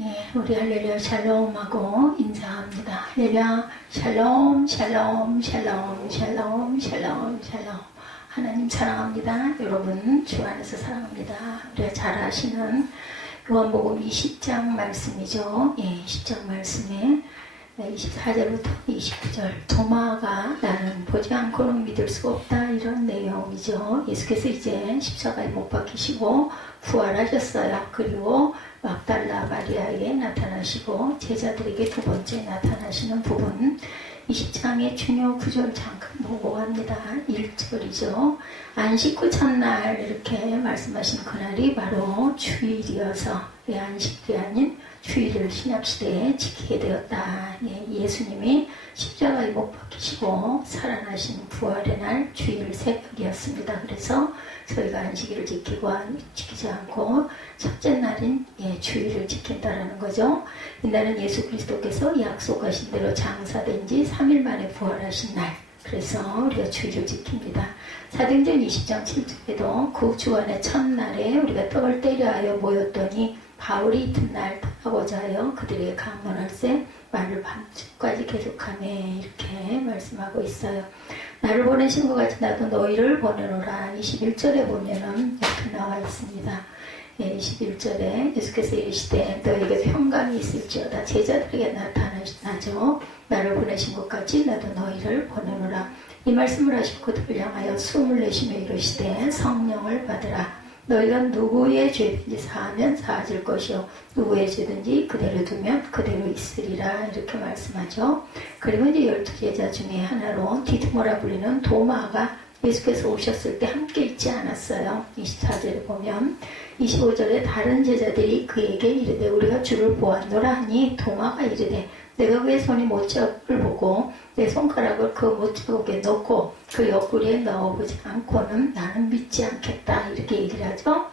예, 우리 할렐루야 샬롬하고 인사합니다. 할렐루야 샬롬 샬롬 샬롬 샬롬 샬롬 샬롬. 하나님 사랑합니다. 여러분 주 안에서 사랑합니다. 우리가 잘 아시는 요한복음 20장 말씀이죠. 예, 20장 말씀에 24절부터 29절 도마가 나는 보지 않고는 믿을 수가 없다 이런 내용이죠. 예수께서 이제 십자가에 못 박히시고 부활하셨어요. 그리고 막달라 마리아에게 나타나시고 제자들에게 두 번째 나타나시는 부분 20장의 중요 구절 잠깐 보고 갑니다. 1절이죠. 안식 후 첫날 이렇게 말씀하신 그날이 바로 주일이어서 안식이 아닌 주일을 신약시대에 지키게 되었다. 예수님이 십자가에 못 박히시고 살아나신 부활의 날 주일 새벽이었습니다. 그래서 저희가 안식일을 지키지 않고 첫째 날인 주일을 지킨다라는 거죠. 이날은 예수 그리스도께서 약속하신 대로 장사된 지 3일 만에 부활하신 날. 그래서 우리가 주일을 지킵니다. 사도행전 20장 7절에도 그 주안의 첫날에 우리가 떡을 때려하여 모였더니 바울이 이튿날 떠나고자 하여 그들에게 강론할세 말을 밤중까지 계속하며 이렇게 말씀하고 있어요. 나를 보내신 것 같이 나도 너희를 보내노라. 21절에 보면은 이렇게 나와 있습니다. 21절에 예수께서 이르시되 너에게 평강이 있을지어다. 제자들에게 나타나죠. 나를 보내신 것 같이 나도 너희를 보내노라. 이 말씀을 하시고 그들을 향하여 숨을 내쉬며 이르시되 성령을 받으라. 너희가 누구의 죄든지 사하면 사하질 것이요 누구의 죄든지 그대로 두면 그대로 있으리라 이렇게 말씀하죠. 그리고 이제 12제자 중에 하나로 디드모라 불리는 도마가 예수께서 오셨을 때 함께 있지 않았어요. 24절에 보면 25절에 다른 제자들이 그에게 이르되 우리가 주를 보았노라 하니 도마가 이르되 내가 그의 손이 못자국을 보고 내 손가락을 그 못자국에 넣고 그 옆구리에 넣어보지 않고는 나는 믿지 않겠다 이렇게 얘기를 하죠.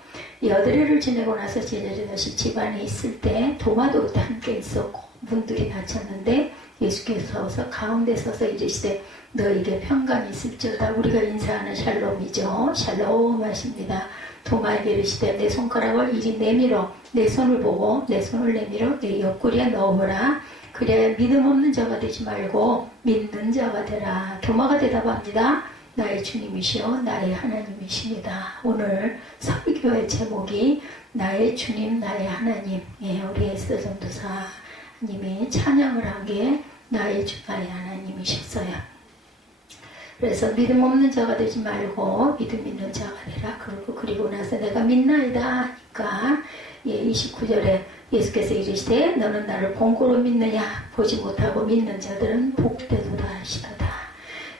여드레를 지내고 나서 제자들이 다시 집안에 있을 때 도마도 그때 함께 있었고 문들이 닫혔는데 예수께서 서서 가운데 서서 이르시되 너에게 평강이 있을지어다. 우리가 인사하는 샬롬이죠. 샬롬 하십니다. 도마에게 이르시되 내 손가락을 이리 내밀어 내 손을 보고 내 손을 내밀어 내 옆구리에 넣어보라. 그래야 믿음 없는 자가 되지 말고 믿는 자가 되라. 도마가 대답합니다. 나의 주님이시여 나의 하나님이십니다. 오늘 설교의 제목이 나의 주님 나의 하나님. 우리 에스더 전도사님이 찬양을 한 게 나의 주 나의 하나님이셨어요. 그래서 믿음 없는 자가 되지 말고 믿음 있는 자가 되라. 그리고 나서 내가 믿나이다 하니까 29절에 예수께서 이르시되 너는 나를 본고로 믿느냐 보지 못하고 믿는 자들은 복되도다 하시도다.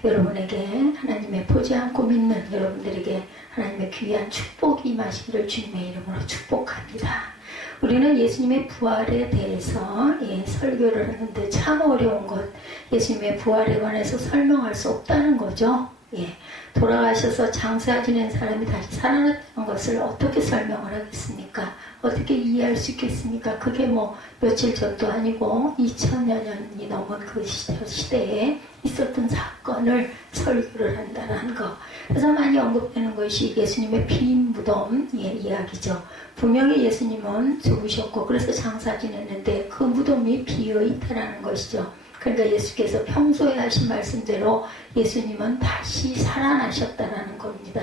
여러분에게 하나님의 보지 않고 믿는 여러분들에게 하나님의 귀한 축복이 임하시기를 주님의 이름으로 축복합니다. 우리는 예수님의 부활에 대해서 설교를 하는데 참 어려운 것 예수님의 부활에 관해서 설명할 수 없다는 거죠. 돌아가셔서 장사 지낸 사람이 다시 살아났다는 것을 어떻게 설명을 하겠습니까? 어떻게 이해할 수 있겠습니까? 그게 며칠 전도 아니고 2000여 년이 넘은 그 시대에 있었던 사건을 설교를 한다는 거. 그래서 많이 언급되는 것이 예수님의 빈 무덤 이야기죠. 분명히 예수님은 죽으셨고 그래서 장사 지냈는데 그 무덤이 비어있다라는 것이죠. 그러니까 예수께서 평소에 하신 말씀대로 예수님은 다시 살아나셨다라는 겁니다.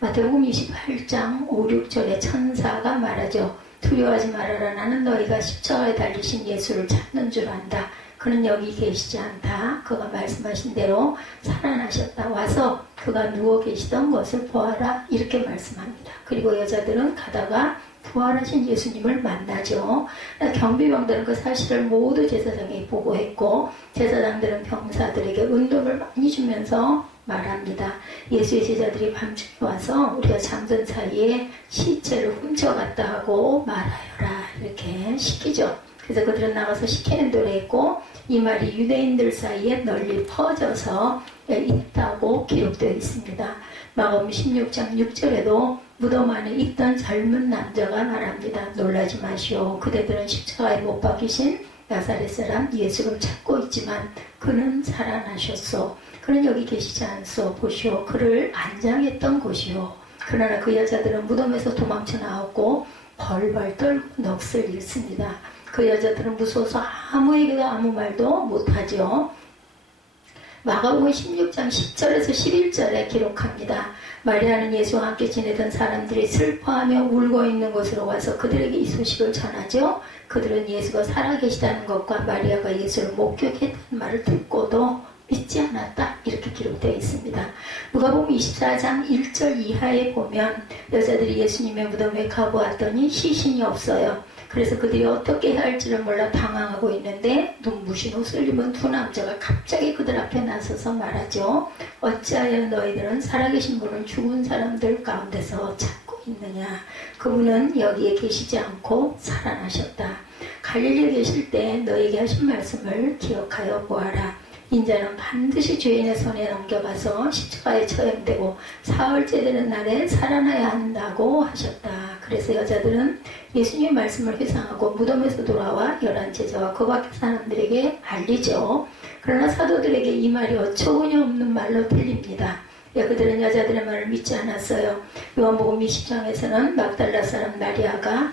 마태복음 28장 5, 6절에 천사가 말하죠. 두려워하지 말아라. 나는 너희가 십자가에 달리신 예수를 찾는 줄 안다. 그는 여기 계시지 않다. 그가 말씀하신 대로 살아나셨다. 와서 그가 누워 계시던 것을 보아라. 이렇게 말씀합니다. 그리고 여자들은 가다가 부활하신 예수님을 만나죠. 경비병들은 그 사실을 모두 제사장에 보고했고 제사장들은 병사들에게 은돈을 많이 주면서 말합니다. 예수의 제자들이 밤중에 와서 우리가 잠든 사이에 시체를 훔쳐갔다 하고 말하여라 이렇게 시키죠. 그래서 그들은 나가서 시키는 대로 했고 이 말이 유대인들 사이에 널리 퍼져서 있다고 기록되어 있습니다. 마가복음 16장 6절에도 무덤 안에 있던 젊은 남자가 말합니다. 놀라지 마시오. 그대들은 십자가에 못 박히신 나사렛 사람 예수를 찾고 있지만 그는 살아나셨소. 그는 여기 계시지 않소. 보시오. 그를 안장했던 곳이오. 그러나 그 여자들은 무덤에서 도망쳐 나왔고 벌벌 떨고 넋을 잃습니다. 그 여자들은 무서워서 아무에게도 아무 말도 못하죠. 마가복음 16장 10절에서 11절에 기록합니다. 마리아는 예수와 함께 지내던 사람들이 슬퍼하며 울고 있는 곳으로 와서 그들에게 이 소식을 전하죠. 그들은 예수가 살아계시다는 것과 마리아가 예수를 목격했다는 말을 듣고도 믿지 않았다. 이렇게 기록되어 있습니다. 누가복음 24장 1절 이하에 보면 여자들이 예수님의 무덤에 가보았더니 시신이 없어요. 그래서 그들이 어떻게 해야 할지를 몰라 당황하고 있는데 눈부신 옷을 입은 두 남자가 갑자기 그들 앞에 나서서 말하죠. 어찌하여 너희들은 살아계신 분을 죽은 사람들 가운데서 찾고 있느냐. 그분은 여기에 계시지 않고 살아나셨다. 갈릴리에 계실 때 너에게 하신 말씀을 기억하여 보아라. 인자는 반드시 죄인의 손에 넘겨가서 십자가에 처형되고 사흘째 되는 날에 살아나야 한다고 하셨다. 그래서 여자들은 예수님의 말씀을 회상하고 무덤에서 돌아와 11제자와 그 밖의 사람들에게 알리죠. 그러나 사도들에게 이 말이 어처구니 없는 말로 들립니다. 그들은 여자들의 말을 믿지 않았어요. 요한복음 20장에서는 막달라 사람 마리아가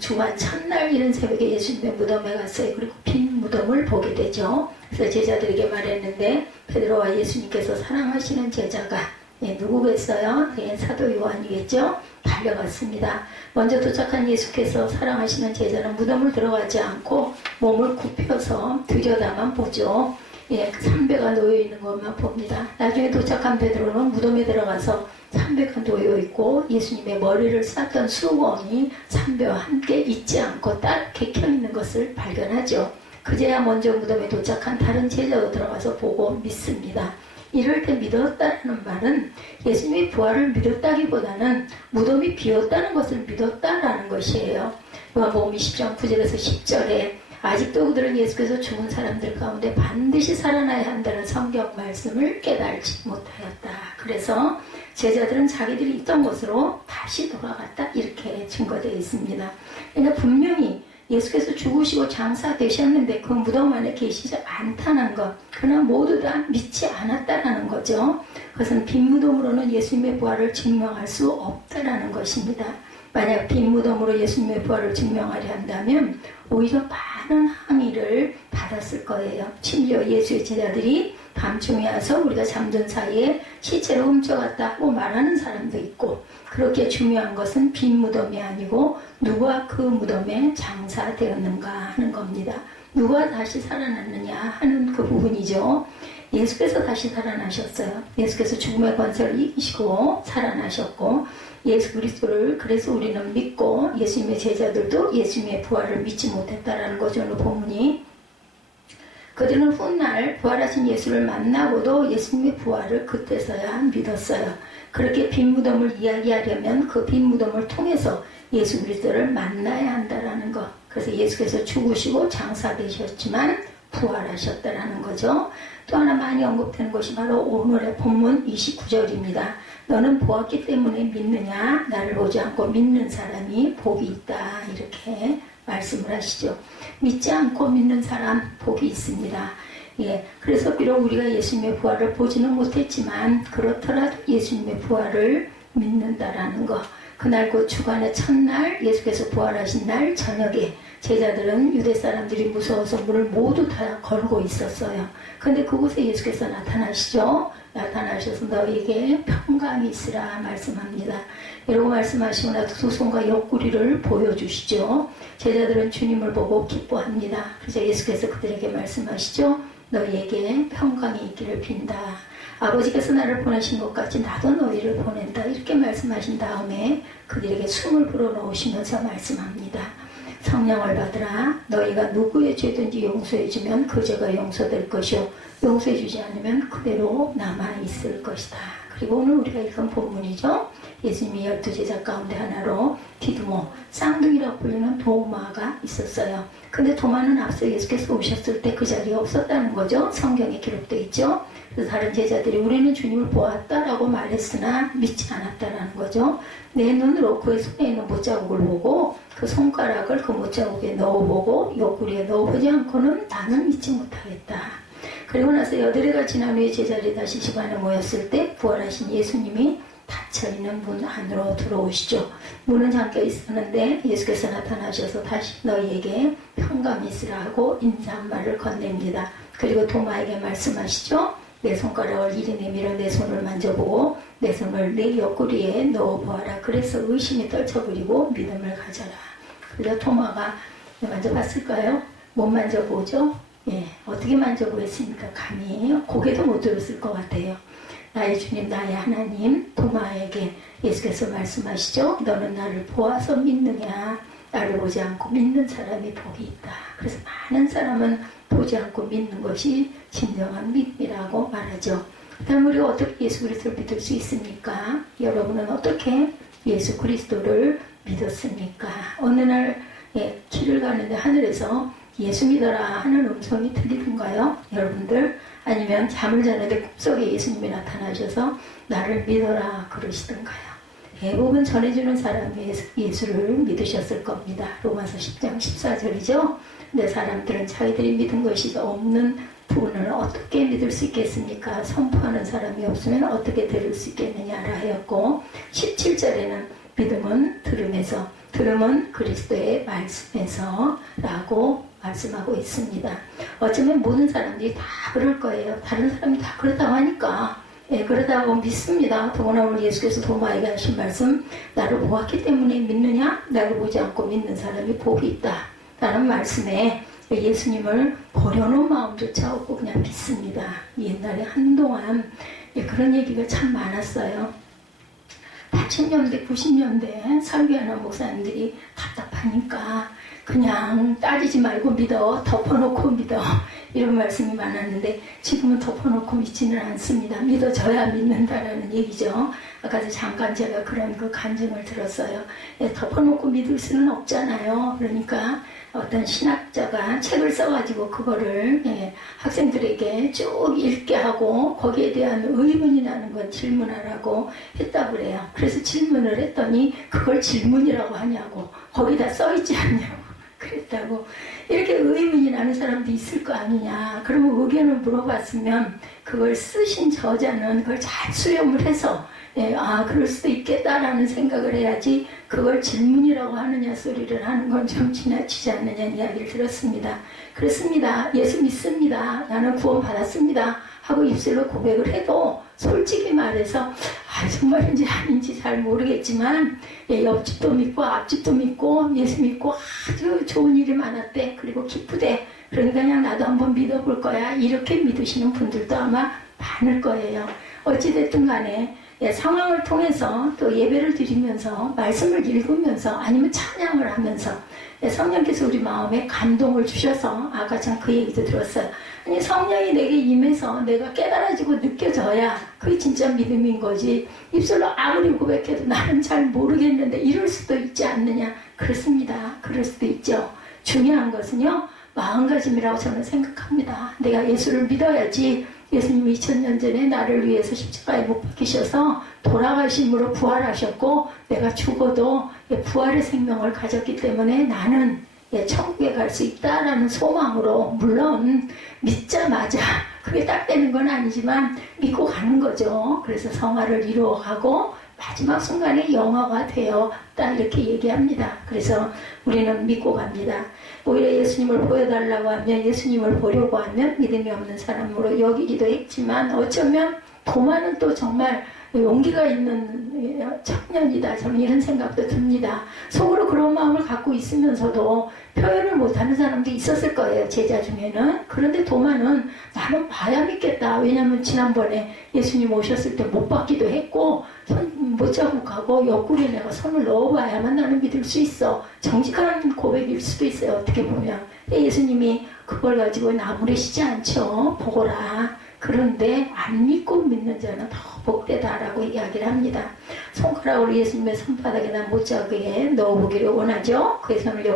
주간 첫날 이른 새벽에 예수님의 무덤에 갔어요. 그리고 빈 무덤을 보게 되죠. 그래서 제자들에게 말했는데 베드로와 예수님께서 사랑하시는 제자가 누구겠어요? 사도 요한이겠죠? 달려갔습니다. 먼저 도착한 예수께서 사랑하시는 제자는 무덤을 들어가지 않고 몸을 굽혀서 들여다만 보죠. 그 삼배가 놓여있는 것만 봅니다. 나중에 도착한 베드로는 무덤에 들어가서 삼배가 놓여있고 예수님의 머리를 쌌던 수건이 삼배와 함께 있지 않고 따뜻하게 켜있는 것을 발견하죠. 그제야 먼저 무덤에 도착한 다른 제자도 들어가서 보고 믿습니다. 이럴 때 믿었다는 말은 예수님의 부활을 믿었다기보다는 무덤이 비었다는 것을 믿었다라는 것이에요. 요한복음 20장 9절에서 10절에 아직도 그들은 예수께서 죽은 사람들 가운데 반드시 살아나야 한다는 성경 말씀을 깨달지 못하였다. 그래서 제자들은 자기들이 있던 곳으로 다시 돌아갔다. 이렇게 증거되어 있습니다. 그러니까 분명히 예수께서 죽으시고 장사되셨는데 그 무덤 안에 계시지 않다는 것, 그러나 모두 다 믿지 않았다라는 거죠. 그것은 빈 무덤으로는 예수님의 부활을 증명할 수 없다라는 것입니다. 만약 빈 무덤으로 예수님의 부활을 증명하려 한다면 오히려 많은 항의를 받았을 거예요. 심지어 예수의 제자들이 밤중에 와서 우리가 잠든 사이에 시체를 훔쳐갔다 하고 말하는 사람도 있고, 그렇게 중요한 것은 빈 무덤이 아니고 누가 그 무덤에 장사되었는가 하는 겁니다. 누가 다시 살아났느냐 하는 그 부분이죠. 예수께서 다시 살아나셨어요. 예수께서 죽음의 권세를 이기시고 살아나셨고, 예수 그리스도를 그래서 우리는 믿고 예수님의 제자들도 예수님의 부활을 믿지 못했다라는 거죠. 오늘 본문이. 그들은 훗날 부활하신 예수를 만나고도 예수님의 부활을 그때서야 믿었어요. 그렇게 빈 무덤을 이야기하려면 그 빈 무덤을 통해서 예수 그리스도를 만나야 한다라는 것. 그래서 예수께서 죽으시고 장사되셨지만 부활하셨다라는 거죠. 또 하나 많이 언급되는 것이 바로 오늘의 본문 29절입니다. 너는 보았기 때문에 믿느냐? 나를 보지 않고 믿는 사람이 복이 있다. 이렇게 말씀을 하시죠. 믿지 않고 믿는 사람 복이 있습니다. 그래서 비록 우리가 예수님의 부활을 보지는 못했지만 그렇더라도 예수님의 부활을 믿는다라는 것. 그날 그 주간의 첫날 예수께서 부활하신 날 저녁에 제자들은 유대 사람들이 무서워서 문을 모두 다 걸고 있었어요. 그런데 그곳에 예수께서 나타나시죠. 나타나셔서 너희에게 평강이 있으라 말씀합니다. 이러고 말씀하시고 나서 두 손과 옆구리를 보여주시죠. 제자들은 주님을 보고 기뻐합니다. 그래서 예수께서 그들에게 말씀하시죠. 너희에게 평강이 있기를 빈다. 아버지께서 나를 보내신 것 같이 나도 너희를 보낸다. 이렇게 말씀하신 다음에 그들에게 숨을 불어넣으시면서 말씀합니다. 성령을 받으라. 너희가 누구의 죄든지 용서해주면 그 죄가 용서될 것이요 용서해주지 않으면 그대로 남아있을 것이다. 그리고 오늘 우리가 읽은 본문이죠. 예수님이 12제자 가운데 하나로 디두모, 쌍둥이라고 불리는 도마가 있었어요. 근데 도마는 앞서 예수께서 오셨을 때 그 자리에 없었다는 거죠. 성경에 기록되어 있죠. 그래서 다른 제자들이 우리는 주님을 보았다라고 말했으나 믿지 않았다라는 거죠. 내 눈으로 그의 손에 있는 못자국을 보고 그 손가락을 그 못자국에 넣어보고 옆구리에 넣어보지 않고는 나는 믿지 못하겠다. 그리고 나서 8해가 지난 후에 제자들이 다시 집안에 모였을 때 부활하신 예수님이 닫혀있는 문 안으로 들어오시죠. 문은 잠겨 있었는데 예수께서 나타나셔서 다시 너희에게 평감히 있으라 하고 인자한 말을 건넵니다. 그리고 도마에게 말씀하시죠. 내 손가락을 이리 내밀어 내 손을 만져보고 내 손을 내 옆구리에 넣어보아라. 그래서 의심이 떨쳐버리고 믿음을 가져라. 그래서 도마가 만져봤을까요? 못 만져보죠? 예, 어떻게 만져보겠습니까? 감히 고개도 못 들었을 것 같아요. 나의 주님, 나의 하나님, 도마에게 예수께서 말씀하시죠. 너는 나를 보아서 믿느냐? 나를 보지 않고 믿는 사람이 복이 있다. 그래서 많은 사람은 보지 않고 믿는 것이 진정한 믿음이라고 말하죠. 그럼 우리가 어떻게 예수 그리스도를 믿을 수 있습니까? 여러분은 어떻게 예수 그리스도를 믿었습니까? 어느 날 길을 가는데 하늘에서 예수 믿어라 하는 음성이 들리던가요? 여러분들? 아니면 잠을 자는데 꿈속에 예수님이 나타나셔서 나를 믿어라 그러시던가요? 대부분 전해주는 사람이 예수를 믿으셨을 겁니다. 로마서 10장 14절이죠. 근데 사람들은 자기들이 믿은 것이 없는 부분을 어떻게 믿을 수 있겠습니까? 선포하는 사람이 없으면 어떻게 들을 수 있겠느냐라 하였고 17절에는 믿음은 들음에서, 들음은 그리스도의 말씀에서 라고 말씀하고 있습니다. 어쩌면 모든 사람들이 다 그럴 거예요. 다른 사람이 다 그렇다고 하니까 그러다고 믿습니다. 더구나 오늘 예수께서 도마에게 하신 말씀, 나를 보았기 때문에 믿느냐? 나를 보지 않고 믿는 사람이 복이 있다 라는 말씀에 예수님을 보려는 마음조차 없고 그냥 믿습니다. 옛날에 한동안 그런 얘기가 참 많았어요. 80년대, 90년대 설교하는 목사님들이 답답하니까 그냥 따지지 말고 믿어, 덮어놓고 믿어, 이런 말씀이 많았는데 지금은 덮어놓고 믿지는 않습니다. 믿어져야 믿는다라는 얘기죠. 아까도 잠깐 제가 그런 그 간증을 들었어요. 덮어놓고 믿을 수는 없잖아요. 그러니까 어떤 신학자가 책을 써가지고 그거를 학생들에게 쭉 읽게 하고 거기에 대한 의문이 나는 건 질문하라고 했다고 그래요. 그래서 질문을 했더니 그걸 질문이라고 하냐고, 거기다 써있지 않냐고 그랬다고. 이렇게 의문이 나는 사람도 있을 거 아니냐. 그러면 의견을 물어봤으면 그걸 쓰신 저자는 그걸 잘 수렴을 해서 그럴 수도 있겠다라는 생각을 해야지 그걸 질문이라고 하느냐 소리를 하는 건 좀 지나치지 않느냐는 이야기를 들었습니다. 그렇습니다. 예수 믿습니다. 나는 구원 받았습니다 하고 입술로 고백을 해도 솔직히 말해서 정말인지 아닌지 잘 모르겠지만 옆집도 믿고 앞집도 믿고 예수 믿고 아주 좋은 일이 많았대. 그리고 기쁘대. 그러니까 그냥 나도 한번 믿어볼 거야. 이렇게 믿으시는 분들도 아마 많을 거예요. 어찌됐든 간에 상황을 통해서 또 예배를 드리면서 말씀을 읽으면서 아니면 찬양을 하면서 성령께서 우리 마음에 감동을 주셔서 아까 참 그 얘기도 들었어요. 아니 성령이 내게 임해서 내가 깨달아지고 느껴져야 그게 진짜 믿음인 거지. 입술로 아무리 고백해도 나는 잘 모르겠는데 이럴 수도 있지 않느냐. 그렇습니다. 그럴 수도 있죠. 중요한 것은요, 마음가짐이라고 저는 생각합니다. 내가 예수를 믿어야지. 예수님이 2000년 전에 나를 위해서 십자가에 못 박히셔서 돌아가심으로 부활하셨고 내가 죽어도 부활의 생명을 가졌기 때문에 나는 천국에 갈 수 있다라는 소망으로, 물론 믿자마자 그게 딱 되는 건 아니지만 믿고 가는 거죠. 그래서 성화를 이루어가고 마지막 순간에 영화가 되었다 이렇게 얘기합니다. 그래서 우리는 믿고 갑니다. 오히려 예수님을 보여달라고 하면, 예수님을 보려고 하면 믿음이 없는 사람으로 여기기도 했지만 어쩌면 도마는 또 정말 용기가 있는 청년이다. 저는 이런 생각도 듭니다. 속으로 그런 마음을 갖고 있으면서도 표현을 못하는 사람도 있었을 거예요. 제자 중에는. 그런데 도마는 나는 봐야 믿겠다. 왜냐하면 지난번에 예수님 오셨을 때 못 받기도 했고 손 못 잡고 가고 옆구리에 내가 손을 넣어봐야만 나는 믿을 수 있어. 정직한 고백일 수도 있어요. 어떻게 보면. 예수님이 그걸 가지고 나무래시지 않죠. 보거라. 그런데 안 믿고 믿는 자는 더 복되다라고 이야기를 합니다. 손가락으로 예수님의 손바닥에다 못자국에 넣어보기를 원하죠. 그의 손을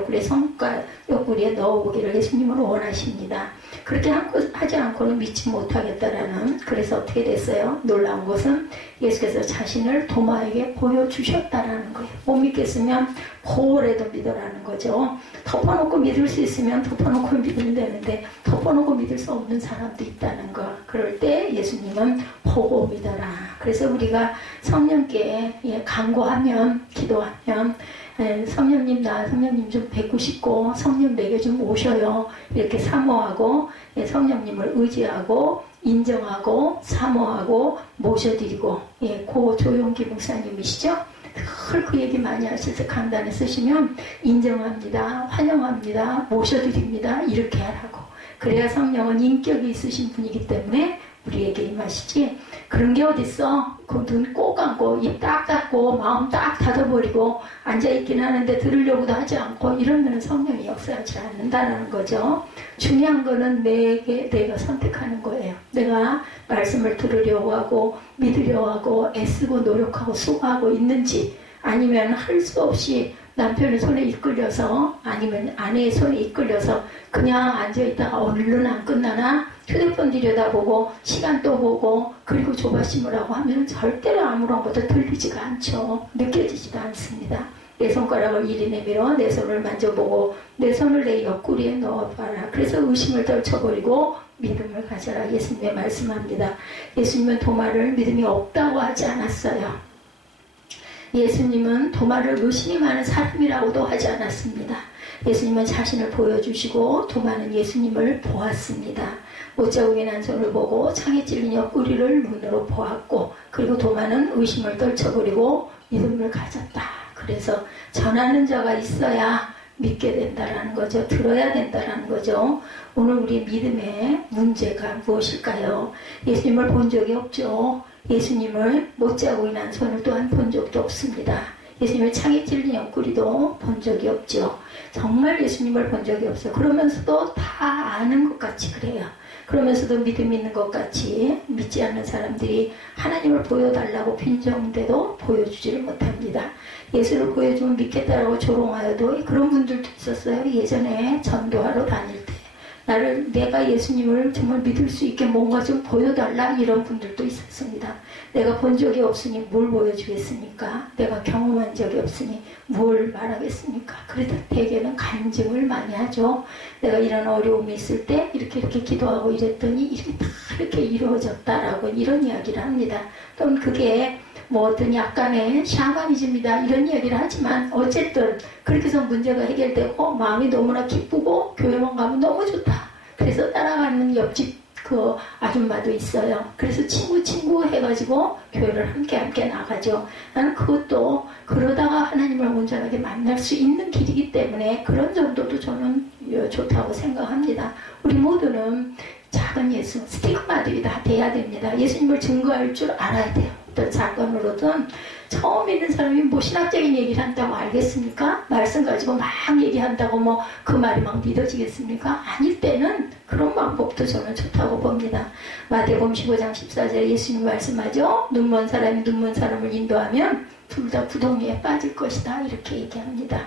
옆구리에 넣어보기를 예수님은 원하십니다. 그렇게 하지 않고는 믿지 못하겠다라는. 그래서 어떻게 됐어요? 놀라운 것은 예수께서 자신을 도마에게 보여주셨다라는 거예요. 못 믿겠으면 고래도 믿으라는 거죠. 덮어놓고 믿을 수 있으면 덮어놓고 믿으면 되는데 덮어놓고 믿을 수 없는 사람도 있다는 거. 그럴 때 예수님은 보고 믿어라. 그래서 우리가 성령께 간구하면, 기도하면 네, 성령님 나 성령님 좀 뵙고 싶고 성령 내게 좀 오셔요. 이렇게 사모하고 예, 성령님을 의지하고 인정하고 사모하고 모셔드리고 예, 고 조용기 목사님이시죠? 늘 그 얘기 많이 하셔서 강단에 쓰시면 인정합니다. 환영합니다. 모셔드립니다. 이렇게 하라고. 그래야 성령은 인격이 있으신 분이기 때문에 우리에게 임하시지. 그런 게 어딨어. 그 눈 꼭 감고 입 딱 닫고 마음 딱 닫아버리고 앉아있긴 하는데 들으려고도 하지 않고 이러면 성령이 역사하지 않는다는 거죠. 중요한 거는 내가 선택하는 거예요. 내가 말씀을 들으려고 하고 믿으려고 하고 애쓰고 노력하고 수고하고 있는지, 아니면 할 수 없이 남편의 손에 이끌려서, 아니면 아내의 손에 이끌려서 그냥 앉아있다가 얼른 안 끝나나 휴대폰 들여다보고 시간 또 보고 그리고 조바심을 하고 하면 절대로 아무런 것도 들리지가 않죠. 느껴지지도 않습니다. 내 손가락을 이리 내밀어 내 손을 만져보고 내 손을 내 옆구리에 넣어봐라. 그래서 의심을 떨쳐버리고 믿음을 가져라. 예수님의 말씀합니다. 예수님은 도마를 믿음이 없다고 하지 않았어요. 예수님은 도마를 의심이 많은 사람이라고도 하지 않았습니다. 예수님은 자신을 보여주시고 도마는 예수님을 보았습니다. 못자국이 난 손을 보고 창에 찔린 옆구리를 눈으로 보았고, 그리고 도마는 의심을 떨쳐버리고 믿음을 가졌다. 그래서 전하는 자가 있어야 믿게 된다라는 거죠. 들어야 된다라는 거죠. 오늘 우리 믿음의 문제가 무엇일까요? 예수님을 본 적이 없죠. 예수님을 못자국이 난 손을 또한 본 적도 없습니다. 예수님을 창에 찔린 옆구리도 본 적이 없죠. 정말 예수님을 본 적이 없어요. 그러면서도 다 아는 것 같이 그래요. 그러면서도 믿음 있는 것 같이 믿지 않는 사람들이 하나님을 보여달라고 빈정대도 보여주지를 못합니다. 예수를 보여주면 믿겠다라고 조롱하여도 그런 분들도 있었어요. 예전에 전도하러 다닐 때 내가 예수님을 정말 믿을 수 있게 뭔가 좀 보여달라, 이런 분들도 있었습니다. 내가 본 적이 없으니 뭘 보여주겠습니까? 내가 경험한 적이 없으니 뭘 말하겠습니까? 그래도 대개는 간증을 많이 하죠. 내가 이런 어려움이 있을 때 이렇게 기도하고 이랬더니 이렇게 다 이렇게 이루어졌다라고 이런 이야기를 합니다. 또는 그게 뭐 어떤 약간의 샤머니즘이다 이런 이야기를 하지만 어쨌든 그렇게 해서 문제가 해결되고 마음이 너무나 기쁘고 교회만 가면 너무 좋다. 그래서 따라가는 옆집 그 아줌마도 있어요. 그래서 친구 해가지고 교회를 함께 나가죠. 나는 그것도 그러다가 하나님을 온전하게 만날 수 있는 길이기 때문에 그런 정도도 저는 좋다고 생각합니다. 우리 모두는 작은 예수, 스티그마들이 다 돼야 됩니다. 예수님을 증거할 줄 알아야 돼요. 어떤 사건으로든 처음 있는 사람이 뭐 신학적인 얘기를 한다고 알겠습니까? 말씀 가지고 막 얘기한다고 뭐 그 말이 막 믿어지겠습니까? 아닐 때는 그런 방법도 저는 좋다고 봅니다. 마태복음 15장 14절에 예수님 말씀하죠. 눈먼 사람이 눈먼 사람을 인도하면 둘 다 구덩이에 빠질 것이다, 이렇게 얘기합니다.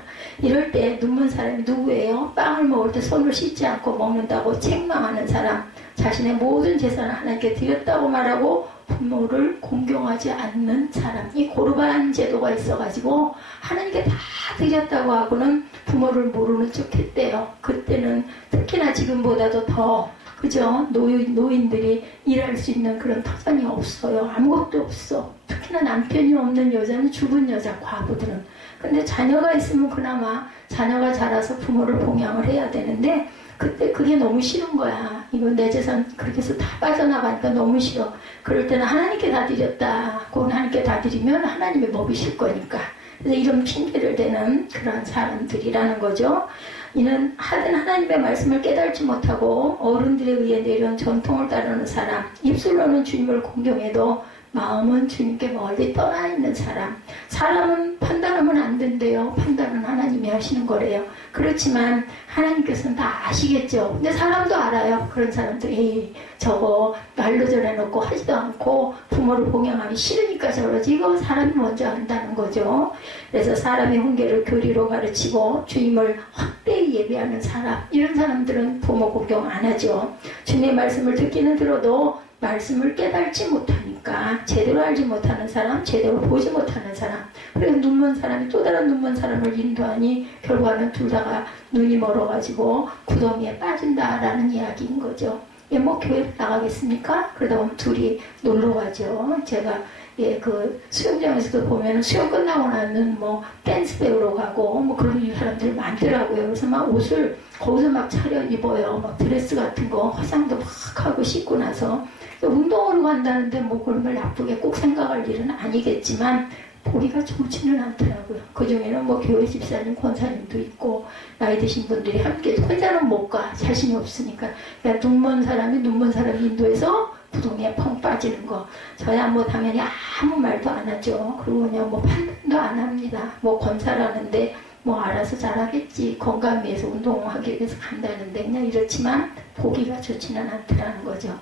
이럴 때 눈먼 사람이 누구예요? 빵을 먹을 때 손을 씻지 않고 먹는다고 책망하는 사람, 자신의 모든 재산을 하나님께 드렸다고 말하고 부모를 공경하지 않는 사람. 이 고르반 제도가 있어가지고 하나님께 다 드렸다고 하고는 부모를 모르는 척 했대요. 그때는 특히나 지금보다도 더 그죠? 노인들이 일할 수 있는 그런 터전이 없어요. 아무것도 없어. 특히나 남편이 없는 여자는 죽은 여자, 과부들은. 근데 자녀가 있으면 그나마 자녀가 자라서 부모를 봉양을 해야 되는데 그때 그게 너무 싫은 거야. 이거 내 재산 그렇게 해서 다 빠져나가니까 너무 싫어. 그럴 때는 하나님께 다 드렸다. 그 하나님께 다 드리면 하나님이 먹이실 거니까. 그래서 이런 핑계를 대는 그런 사람들이라는 거죠. 이는 하든 하나님의 말씀을 깨달지 못하고 어른들에 의해 내려온 전통을 따르는 사람, 입술로는 주님을 공경해도 마음은 주님께 멀리 떠나 있는 사람. 사람은 판단하면 안 된대요. 판단은 하나님이 하시는 거래요. 그렇지만 하나님께서는 다 아시겠죠. 근데 사람도 알아요. 그런 사람들이 저거 말로 전해놓고 하지도 않고 부모를 봉양하기 싫으니까 저러지. 이거 사람이 먼저 한다는 거죠. 그래서 사람의 훈계를 교리로 가르치고 주님을 헛되이 예배하는 사람, 이런 사람들은 부모 공경 안 하죠. 주님의 말씀을 듣기는 들어도 말씀을 깨달지 못하니까, 제대로 알지 못하는 사람, 제대로 보지 못하는 사람, 그래서 눈먼 사람이 또 다른 눈먼 사람을 인도하니 결과는 둘 다가 눈이 멀어가지고 구덩이에 빠진다라는 이야기인 거죠. 뭐 교회 나가겠습니까? 그러다 보면 둘이 놀러 가죠. 제가 예, 그 수영장에서도 보면은 수영 끝나고 나면 뭐 댄스 배우러 가고 뭐 그런 사람들 많더라고요. 그래서 막 옷을 거기서 막 차려 입어요. 막 드레스 같은 거 화장도 막 하고 씻고 나서 운동으로 간다는데 뭐 그런 걸 나쁘게 꼭 생각할 일은 아니겠지만 보기가 좋지는 않더라고요. 그 중에는 뭐 교회 집사님, 권사님도 있고 나이 드신 분들이 함께 혼자는 못 가. 자신이 없으니까. 그러니까 눈먼 사람이 인도해서 구덩이에 펑 빠지는 거. 저야 뭐 당연히 아무 말도 안 하죠. 그리고 그냥 뭐 판단도 안 합니다. 뭐 권사라는데 뭐 알아서 잘하겠지. 건강 위해서 운동하기 위해서 간다는데 그냥 이렇지만 보기가 좋지는 않더라는 거죠.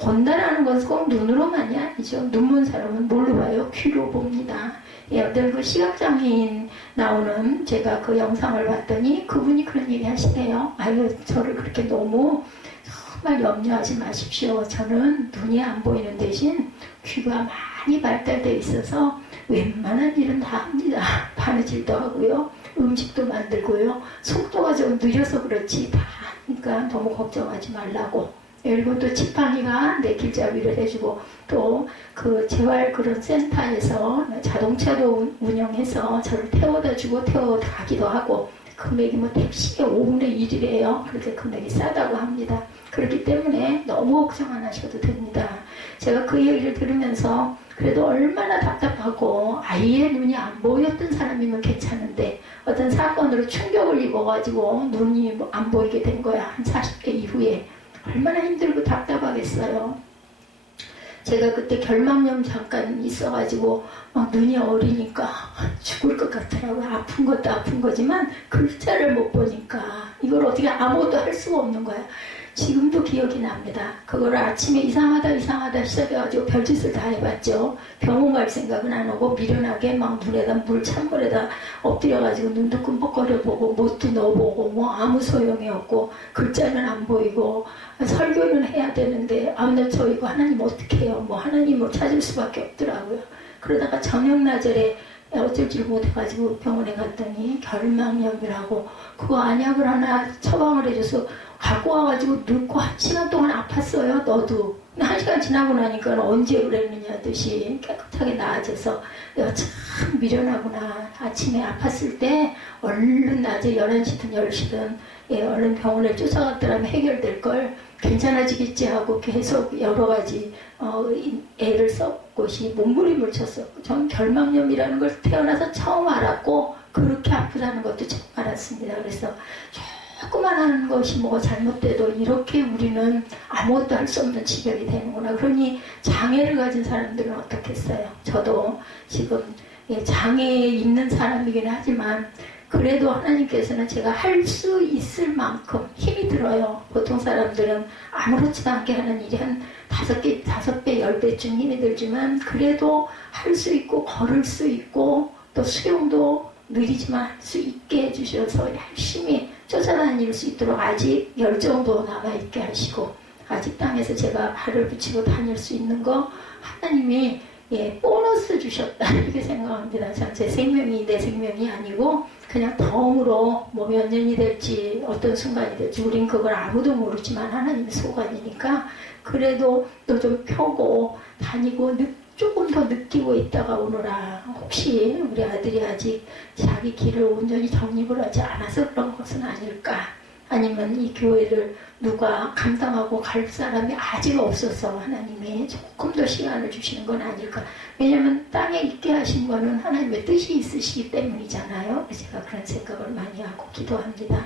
본다라는 것은 꼭 눈으로만이 아니죠. 눈먼 사람은 뭘로 봐요? 귀로 봅니다. 예, 어떤 그 시각장애인 나오는 제가 그 영상을 봤더니 그분이 그런 얘기 하시네요. 아유, 저를 그렇게 너무 정말 염려하지 마십시오. 저는 눈이 안 보이는 대신 귀가 많이 발달되어 있어서 웬만한 일은 다 합니다. 바느질도 하고요. 음식도 만들고요. 속도가 좀 느려서 그렇지 다 하니까 너무 걱정하지 말라고. 그리고 또 지팡이가 내 길잡이를 해주고 또 그 재활 그런 센터에서 자동차도 운영해서 저를 태워다 주고 태워다 가기도 하고 금액이 뭐 택시에 5분의 1이래요. 그렇게 금액이 싸다고 합니다. 그렇기 때문에 너무 걱정 안 하셔도 됩니다. 제가 그 얘기를 들으면서 그래도 얼마나 답답하고 아예 눈이 안 보였던 사람이면 괜찮은데 어떤 사건으로 충격을 입어가지고 눈이 안 보이게 된 거야. 한 40대 이후에. 얼마나 힘들고 답답하겠어요. 제가 그때 결막염 잠깐 있어가지고 눈이 어리니까 죽을 것 같더라고요. 아픈 것도 아픈 거지만 글자를 못 보니까 이걸 어떻게 아무것도 할 수가 없는 거야. 지금도 기억이 납니다. 그거를 아침에 이상하다 시작해가지고 별짓을 다 해봤죠. 병원 갈 생각은 안 하고 미련하게 막 눈에다 찬물에다 엎드려가지고 눈도 끔뻑거려보고 못도 넣어보고 뭐 아무 소용이 없고 글자는 안 보이고 설교는 해야 되는데 아무나 저 이거 하나님 어떻게 해요. 뭐 하나님을 찾을 수밖에 없더라고요. 그러다가 저녁나절에 어쩔 줄 못해가지고 병원에 갔더니 결막염이라고 그거 안약을 하나 처방을 해줘서 갖고 와가지고 넣고 1시간 동안 아팠어요. 너도 1시간 지나고 나니까 언제 그랬느냐 하듯이 깨끗하게 나아져서 내가 참 미련하구나. 아침에 아팠을 때 얼른 낮에 11시든 10시든 얼른 병원에 쫓아갔더라면 해결될 걸 괜찮아지겠지 하고 계속 여러 가지 애를 썼고시 몸부림을 쳤었고 전 결막염이라는 걸 태어나서 처음 알았고 그렇게 아프다는 것도 처음 알았습니다. 그래서 조금만 하는 것이 뭐가 잘못돼도 이렇게 우리는 아무것도 할 수 없는 지경이 되는구나. 그러니 장애를 가진 사람들은 어떻겠어요? 저도 지금 장애에 있는 사람이긴 하지만 그래도 하나님께서는 제가 할 수 있을 만큼 힘이 들어요. 보통 사람들은 아무렇지도 않게 하는 일이 한 5배, 10배쯤 힘이 들지만 그래도 할 수 있고 걸을 수 있고 또 수영도 느리지만 할 수 있게 해주셔서 열심히 쫓아다닐 수 있도록 아직 열정도 남아있게 하시고 아직 땅에서 제가 발을 붙이고 다닐 수 있는 거 하나님이 보너스 주셨다 이렇게 생각합니다. 제 생명이 내 생명이 아니고 그냥 덤으로 뭐 몇 년이 될지 어떤 순간이 될지 우린 그걸 아무도 모르지만 하나님의 소관이니까 그래도 또 좀 펴고 다니고 조금 더 느끼고 있다가 오너라. 혹시 우리 아들이 아직 자기 길을 온전히 정립을 하지 않아서 그런 것은 아닐까. 아니면 이 교회를 누가 감당하고 갈 사람이 아직 없어서 하나님이 조금 더 시간을 주시는 건 아닐까. 왜냐하면 땅에 있게 하신 거는 하나님의 뜻이 있으시기 때문이잖아요. 제가 그런 생각을 많이 하고 기도합니다.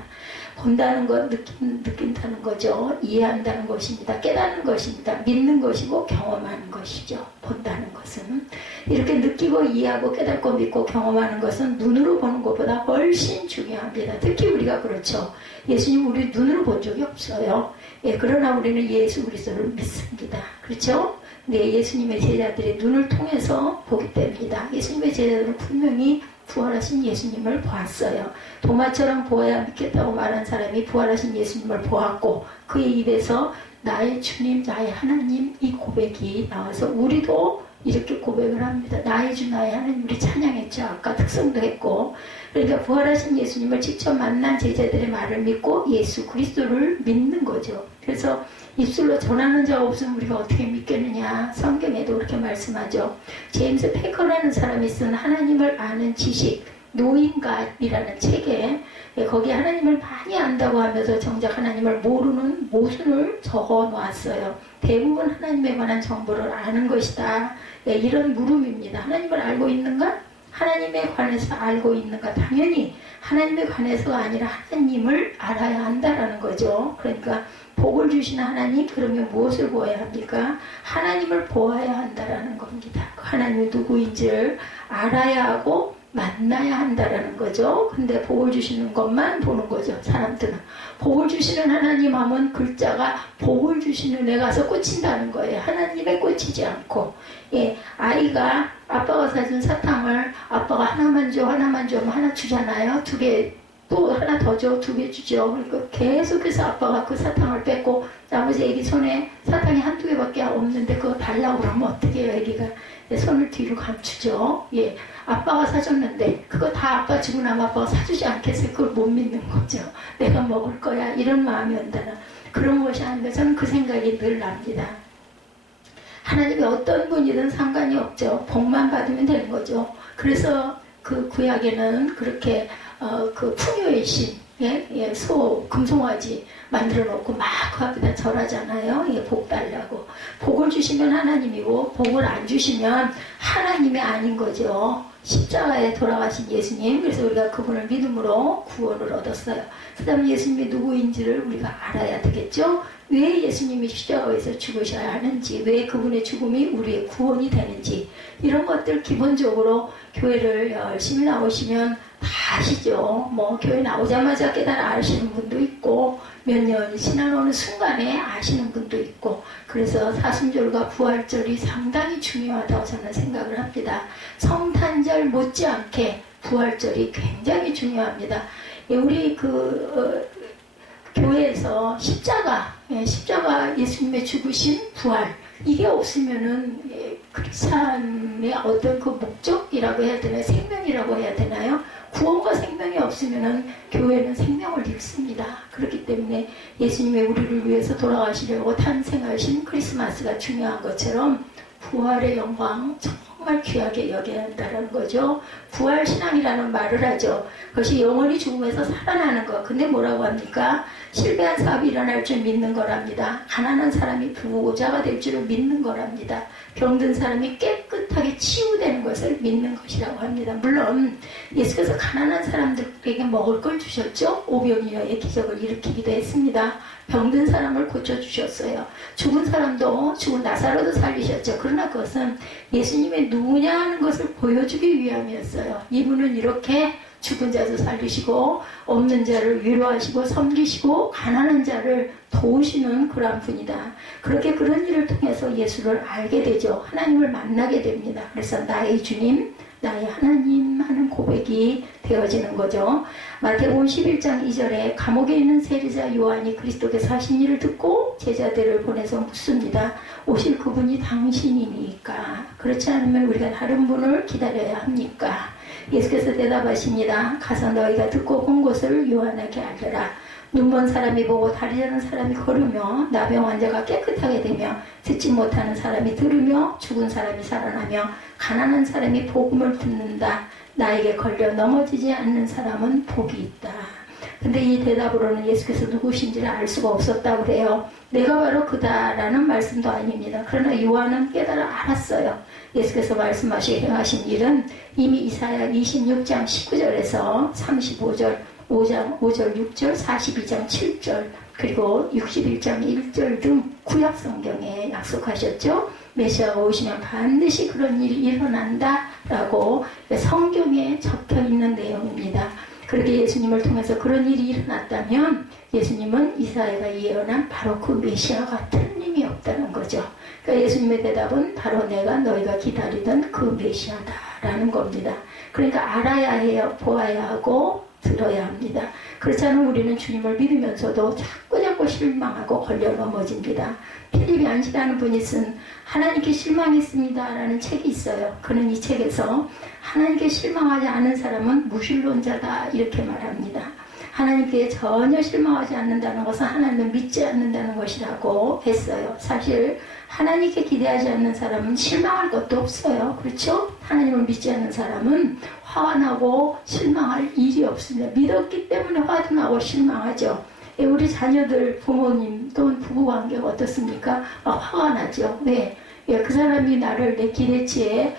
본다는 것, 느낀다는 거죠. 이해한다는 것입니다. 깨닫는 것입니다. 믿는 것이고 경험하는 것이죠. 본다는 것은. 이렇게 느끼고 이해하고 깨닫고 믿고 경험하는 것은 눈으로 보는 것보다 훨씬 중요합니다. 특히 우리가 그렇죠. 예수님 우리 눈으로 본 적이 없어요. 그러나 우리는 예수 그리스도를 믿습니다. 그렇죠? 네, 예수님의 제자들이 눈을 통해서 보기 때문이다. 예수님의 제자들은 분명히 부활하신 예수님을 보았어요. 도마처럼 보아야 믿겠다고 말한 사람이 부활하신 예수님을 보았고 그의 입에서 나의 주님, 나의 하나님 이 고백이 나와서 우리도 이렇게 고백을 합니다. 나의 주 나의 하나님, 우리 찬양했죠. 아까 특성도 했고. 그러니까 부활하신 예수님을 직접 만난 제자들의 말을 믿고 예수 그리스도를 믿는 거죠. 그래서 입술로 전하는 자가 없으면 우리가 어떻게 믿겠느냐. 성경에도 그렇게 말씀하죠. 제임스 페커라는 사람이 쓴 하나님을 아는 지식, 노인갓이라는 책에 거기 하나님을 많이 안다고 하면서 정작 하나님을 모르는 모순을 적어 놓았어요. 대부분 하나님에 관한 정보를 아는 것이다. 이런 물음입니다. 하나님을 알고 있는가? 하나님에 관해서 알고 있는가? 당연히 하나님에 관해서가 아니라 하나님을 알아야 한다라는 거죠. 그러니까 복을 주시는 하나님, 그러면 무엇을 보아야 합니까? 하나님을 보아야 한다라는 겁니다. 하나님이 누구인지를 알아야 하고 만나야 한다라는 거죠. 근데 복을 주시는 것만 보는 거죠. 사람들은 복을 주시는 하나님 하면 글자가 복을 주시는 애 가서 꽂힌다는 거예요. 하나님에 꽂히지 않고. 아이가 아빠가 사준 사탕을 아빠가 하나만 줘 하면 하나 주잖아요. 두 개 또 하나 더 줘, 두 개 주죠. 그러니까 계속해서 아빠가 그 사탕을 뺏고 나머지 애기 손에 사탕이 한두 개밖에 없는데 그거 달라고 그러면 어떻게 해요? 애기가 손을 뒤로 감추죠. 아빠가 사줬는데 그거 다 아빠 주고 나면 아빠가 사주지 않겠어요? 그걸 못 믿는 거죠. 내가 먹을 거야 이런 마음이 온다는 그런 것이 아닌가. 저는 그 생각이 늘 납니다. 하나님이 어떤 분이든 상관이 없죠. 복만 받으면 되는 거죠. 그래서 그 구약에는 그렇게 그 풍요의 신, 소, 금송아지 만들어 놓고 막 그 앞에다 절하잖아요. 복 달라고. 복을 주시면 하나님이고 복을 안 주시면 하나님이 아닌 거죠. 십자가에 돌아가신 예수님. 그래서 우리가 그분을 믿음으로 구원을 얻었어요. 그 다음에 예수님이 누구인지를 우리가 알아야 되겠죠. 왜 예수님이 십자가에서 죽으셔야 하는지, 왜 그분의 죽음이 우리의 구원이 되는지, 이런 것들 기본적으로 교회를 열심히 나오시면 다 아시죠. 뭐 교회 나오자마자 깨달아 아시는 분도 있고 몇 년 지나오는 순간에 아시는 분도 있고, 그래서 사순절과 부활절이 상당히 중요하다고 저는 생각을 합니다. 성탄절 못지않게 부활절이 굉장히 중요합니다. 우리 교회에서 십자가 예수님의 죽으신 부활, 이게 없으면은 크리스찬의 어떤 그 목적이라고 해야 되나요? 생명이라고 해야 되나요? 구원과 생명이 없으면은 교회는 생명을 잃습니다. 그렇기 때문에 예수님이 우리를 위해서 돌아가시려고 탄생하신 크리스마스가 중요한 것처럼 부활의 영광 정말 귀하게 여겨야 한다는 거죠. 부활신앙이라는 말을 하죠. 그것이 영원히 죽음에서 살아나는 것. 근데 뭐라고 합니까? 실패한 사업이 일어날 줄 믿는 거랍니다. 가난한 사람이 부자가 될 줄을 믿는 거랍니다. 병든 사람이 깨끗하게 치유되는 것을 믿는 것이라고 합니다. 물론 예수께서 가난한 사람들에게 먹을 걸 주셨죠. 오병이어의 기적을 일으키기도 했습니다. 병든 사람을 고쳐주셨어요. 죽은 사람도, 죽은 나사로도 살리셨죠. 그러나 그것은 예수님의 누구냐 하는 것을 보여주기 위함이었어요. 이분은 이렇게 죽은 자도 살리시고 없는 자를 위로하시고 섬기시고 가난한 자를 도우시는 그런 분이다. 그렇게 그런 일을 통해서 예수를 알게 되죠. 하나님을 만나게 됩니다. 그래서 나의 주님, 나의 하나님 하는 고백이 되어지는 거죠. 마태복음 11장 2절에 감옥에 있는 세리자 요한이 그리스도께서 하신 일을 듣고 제자들을 보내서 묻습니다. 오실 그분이 당신이니까 그렇지 않으면 우리가 다른 분을 기다려야 합니까? 예수께서 대답하십니다. 가서 너희가 듣고 본 것을 요한에게 알려라. 눈먼 사람이 보고 다리 저는 사람이 걸으며 나병 환자가 깨끗하게 되며 듣지 못하는 사람이 들으며 죽은 사람이 살아나며 가난한 사람이 복음을 듣는다. 나에게 걸려 넘어지지 않는 사람은 복이 있다. 근데 이 대답으로는 예수께서 누구신지를 알 수가 없었다고 그래요. 내가 바로 그다라는 말씀도 아닙니다. 그러나 요한은 깨달아 알았어요. 예수께서 말씀하신 행하신 일은 이미 이사야 26장 19절에서 35절 5장 5절 6절 42장 7절 그리고 61장 1절 등 구약 성경에 약속하셨죠. 메시아가 오시면 반드시 그런 일이 일어난다라고 성경에 적혀있는 내용입니다. 그렇게 예수님을 통해서 그런 일이 일어났다면 예수님은 이사야가 예언한 바로 그 메시아가 틀림이 없다는 거죠. 그러니까 예수님의 대답은 바로 내가 너희가 기다리던 그 메시아다라는 겁니다. 그러니까 알아야 해요. 보아야 하고 들어야 합니다. 그렇지 않으면 우리는 주님을 믿으면서도 자꾸자꾸 자꾸 실망하고 걸려 넘어집니다. 필립 얀시라는 분이 쓴 하나님께 실망했습니다 라는 책이 있어요. 그는 이 책에서 하나님께 실망하지 않은 사람은 무신론자다 이렇게 말합니다. 하나님께 전혀 실망하지 않는다는 것은 하나님을 믿지 않는다는 것이라고 했어요. 사실 하나님께 기대하지 않는 사람은 실망할 것도 없어요. 그렇죠? 하나님을 믿지 않는 사람은 화가 나고 실망할 일이 없습니다. 믿었기 때문에 화도 나고 실망하죠. 우리 자녀들, 부모님 또는 부부관계가 어떻습니까? 화가 나죠. 왜? 그 사람이 나를 내 기대치에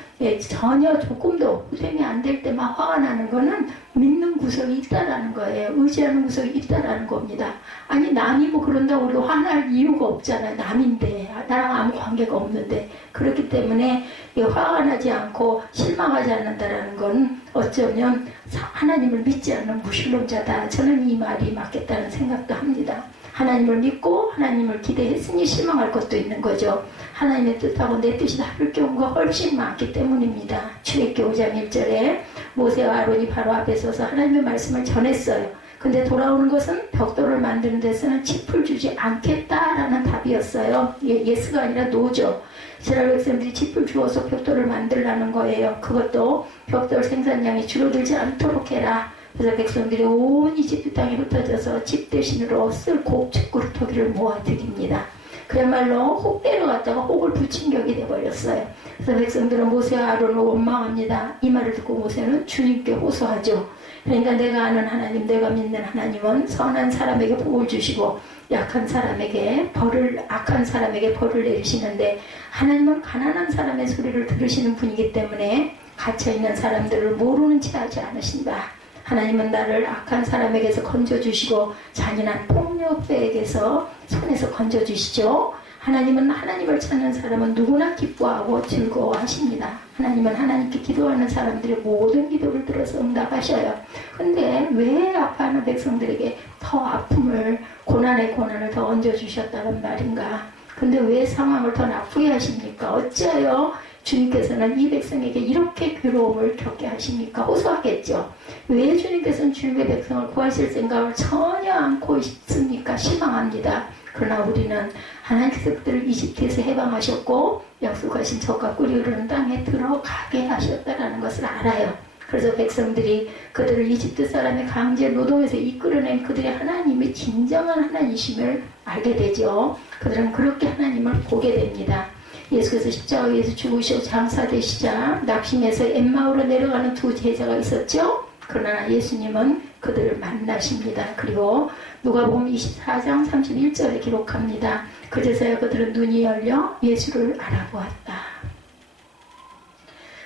전혀 조금도 구성이 안 될 때 막 화가 나는 거는 믿는 구석이 있다라는 거예요. 의지하는 구석이 있다라는 겁니다. 아니 남이 뭐 그런다고 우리가 화날 이유가 없잖아요. 남인데 나랑 아무 관계가 없는데. 그렇기 때문에 화가 나지 않고 실망하지 않는다라는 건 어쩌면 하나님을 믿지 않는 무신론자다. 저는 이 말이 맞겠다는 생각도 합니다. 하나님을 믿고 하나님을 기대했으니 실망할 것도 있는 거죠. 하나님의 뜻하고 내 뜻이 다를 경우가 훨씬 많기 때문입니다. 출애굽기 5장 1절에 모세와 아론이 바로 앞에 서서 하나님의 말씀을 전했어요. 근데 돌아오는 것은 벽돌을 만드는 데서는 짚을 주지 않겠다라는 답이었어요. 예스가 아니라 노죠. 이스라엘 백성들이 짚을 주어서 벽돌을 만들라는 거예요. 그것도 벽돌 생산량이 줄어들지 않도록 해라. 그래서 백성들이 온 이집트 땅에 흩어져서 집 대신으로 쓸 곡축구루터기를 모아 드립니다. 그야말로 혹대로 갔다가 혹을 붙인 격이 돼버렸어요. 그래서 백성들은 모세와 아론을 원망합니다. 이 말을 듣고 모세는 주님께 호소하죠. 그러니까 내가 아는 하나님, 내가 믿는 하나님은 선한 사람에게 복을 주시고 악한 사람에게 벌을 내리시는데 하나님은 가난한 사람의 소리를 들으시는 분이기 때문에 갇혀있는 사람들을 모르는 채 하지 않으신다. 하나님은 나를 악한 사람에게서 건져주시고 잔인한 폭력배에게서 손에서 건져주시죠. 하나님은 하나님을 찾는 사람은 누구나 기뻐하고 즐거워하십니다. 하나님은 하나님께 기도하는 사람들의 모든 기도를 들어서 응답하셔요. 근데 왜 아파하는 백성들에게 더 아픔을, 고난의 고난을 더 얹어주셨다는 말인가? 근데 왜 상황을 더 나쁘게 하십니까? 어찌하여 주님께서는 이 백성에게 이렇게 괴로움을 겪게 하십니까? 호소하겠죠. 왜 주님께서는 주님의 백성을 구하실 생각을 전혀 않고 있습니까? 실망합니다. 그러나 우리는 하나님께서 그들을 이집트에서 해방하셨고 약속하신 젖과 꿀이 흐르는 땅에 들어가게 하셨다는 것을 알아요. 그래서 백성들이 그들을 이집트 사람의 강제 노동에서 이끌어낸 그들의 하나님의 진정한 하나님이심을 알게 되죠. 그들은 그렇게 하나님을 보게 됩니다. 예수께서 십자가에서 죽으시고 장사되시자 낙심해서 엠마오로 내려가는 두 제자가 있었죠. 그러나 예수님은 그들을 만나십니다. 그리고 누가복음 24장 31절에 기록합니다. 그제서야 그들은 눈이 열려 예수를 알아보았다.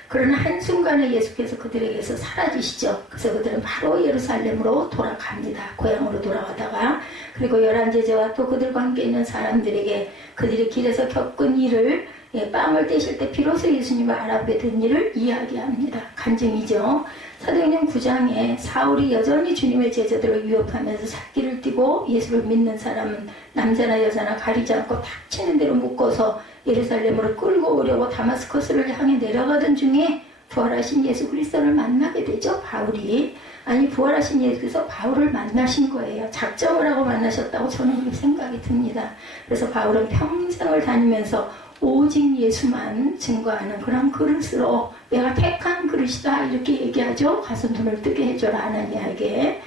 그러나 한순간에 예수께서 그들에게서 사라지시죠. 그래서 그들은 바로 예루살렘으로 돌아갑니다. 고향으로 돌아가다가 그리고 11제자와 또 그들과 함께 있는 사람들에게 그들이 길에서 겪은 일을 빵을 떼실 때 비로소 예수님을 알아보게 된 일을 이야기합니다. 간증이죠. 사도행전 9장에 사울이 여전히 주님의 제자들을 위협하면서 살길을 띠고 예수를 믿는 사람은 남자나 여자나 가리지 않고 닥치는 대로 묶어서 예루살렘으로 끌고 오려고 다마스커스를 향해 내려가던 중에 부활하신 예수 그리스도를 만나게 되죠. 바울이. 아니 부활하신 예수께서 바울을 만나신 거예요. 작정을 하고 만나셨다고 저는 그렇게 생각이 듭니다. 그래서 바울은 평생을 다니면서 오직 예수만 증거하는 그런 그릇으로 내가 택한 그릇이다 이렇게 얘기하죠. 가서 눈을 뜨게 해줘라 아나니아에게.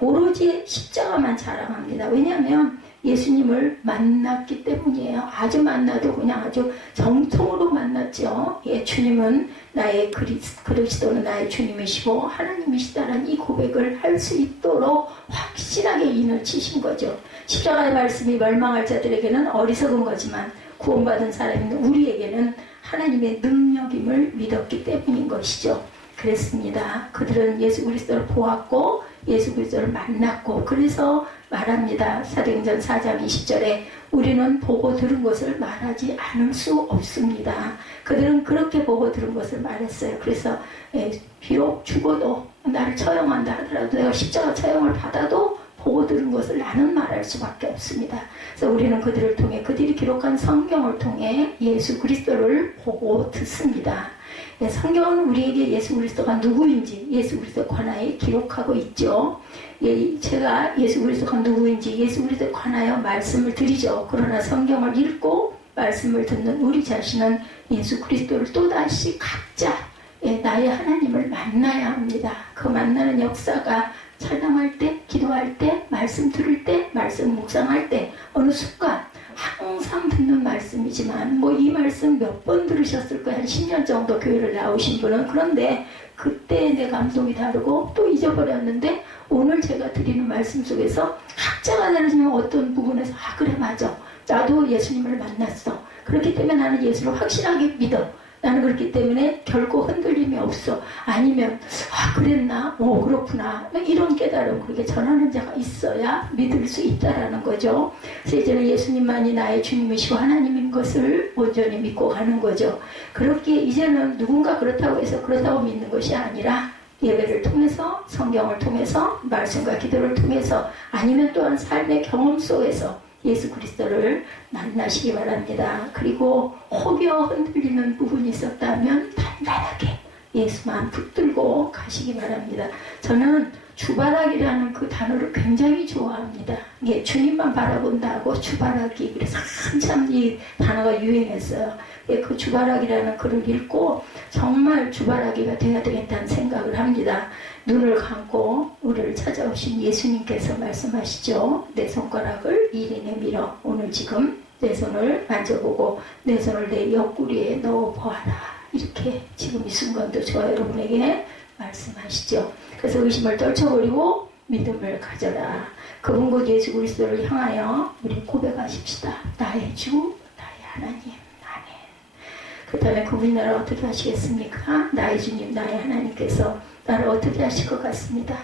오로지 십자가만 자랑합니다. 왜냐하면 예수님을 만났기 때문이에요. 아주 만나도 그냥 아주 정통으로 만났죠. 주님은 나의 그리스도는 나의 주님이시고 하나님이시다라는 이 고백을 할 수 있도록 확실하게 인을 치신 거죠. 십자가의 말씀이 멸망할 자들에게는 어리석은 거지만 구원받은 사람인 우리에게는 하나님의 능력임을 믿었기 때문인 것이죠. 그랬습니다. 그들은 예수 그리스도를 보았고 예수 그리스도를 만났고 그래서 말합니다. 사도행전 4장 20절에 우리는 보고 들은 것을 말하지 않을 수 없습니다. 그들은 그렇게 보고 들은 것을 말했어요. 그래서 비록 죽어도 나를 처형한다 하더라도 내가 십자가 처형을 받아도 보고 들은 것을 나는 말할 수밖에 없습니다. 그래서 우리는 그들을 통해 그들이 기록한 성경을 통해 예수 그리스도를 보고 듣습니다. 성경은 우리에게 예수 그리스도가 누구인지 예수 그리스도 관하에 기록하고 있죠. 제가 예수 그리스도가 누구인지 예수 그리스도 관하여 말씀을 드리죠. 그러나 성경을 읽고 말씀을 듣는 우리 자신은 예수 그리스도를 또다시 각자 나의 하나님을 만나야 합니다. 그 만나는 역사가 찬양할 때, 기도할 때, 말씀 들을 때, 말씀 묵상할 때 어느 순간 항상 듣는 말씀이지만 이 말씀 몇 번 들으셨을 거예요. 한 10년 정도 교회를 나오신 분은. 그런데 그때 내 감동이 다르고 또 잊어버렸는데 오늘 제가 드리는 말씀 속에서 각자가 다르지만 어떤 부분에서 그래 맞아. 나도 예수님을 만났어. 그렇기 때문에 나는 예수를 확실하게 믿어. 나는 그렇기 때문에 결코 흔들림이 없어. 아니면 그랬나? 그렇구나. 이런 깨달음 그렇게 전하는 자가 있어야 믿을 수 있다라는 거죠. 그래서 이제는 예수님만이 나의 주님이시고 하나님인 것을 온전히 믿고 가는 거죠. 그렇게 이제는 누군가 그렇다고 해서 그렇다고 믿는 것이 아니라 예배를 통해서 성경을 통해서 말씀과 기도를 통해서 아니면 또한 삶의 경험 속에서 예수 그리스도를 만나시기 바랍니다. 그리고 혹여 흔들리는 부분이 있었다면 단단하게 예수만 붙들고 가시기 바랍니다. 저는 주바라기라는 그 단어를 굉장히 좋아합니다. 주님만 바라본다고 주바라기. 그래서 한참 이 단어가 유행했어요. 그 주바라기라는 글을 읽고 정말 주바라기가 되어야 되겠다는 생각을 합니다. 눈을 감고 우리를 찾아오신 예수님께서 말씀하시죠. 내 손가락을 이리 내밀어 오늘 지금 내 손을 만져보고 내 손을 내 옆구리에 넣어보아라. 이렇게 지금 이 순간도 저와 여러분에게 말씀하시죠. 그래서 의심을 떨쳐버리고 믿음을 가져라. 그분 곧 예수 그리스도를 향하여 우리 고백하십시다. 나의 주, 나의 하나님. 아멘. 그 다음에 그분이 나를 어떻게 하시겠습니까? 나의 주님, 나의 하나님께서 나를 어떻게 하실 것 같습니다.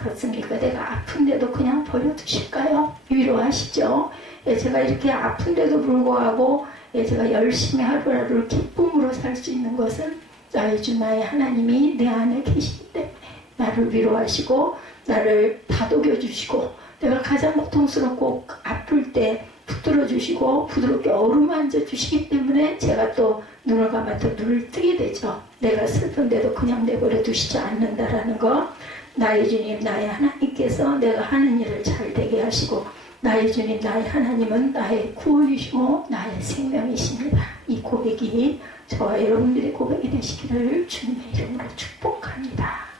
그렇습니까? 내가 아픈데도 그냥 버려두실까요? 위로하시죠. 제가 이렇게 아픈데도 불구하고 제가 열심히 하루하루를 기쁨으로 살 수 있는 것은 나의 주 나의 하나님이 내 안에 계시기 때문에 나를 위로하시고 나를 다독여 주시고 내가 가장 고통스럽고 아플 때 붙들어 주시고 부드럽게 어루만져 주시기 때문에 제가 또 눈을 감아도 눈을 뜨게 되죠. 내가 슬픈데도 그냥 내버려 두시지 않는다라는 거. 나의 주님 나의 하나님께서 내가 하는 일을 잘 되게 하시고 나의 주님 나의 하나님은 나의 구원이시고 나의 생명이십니다. 이 고백이 저와 여러분들의 고백이 되시기를 주님의 이름으로 축복합니다.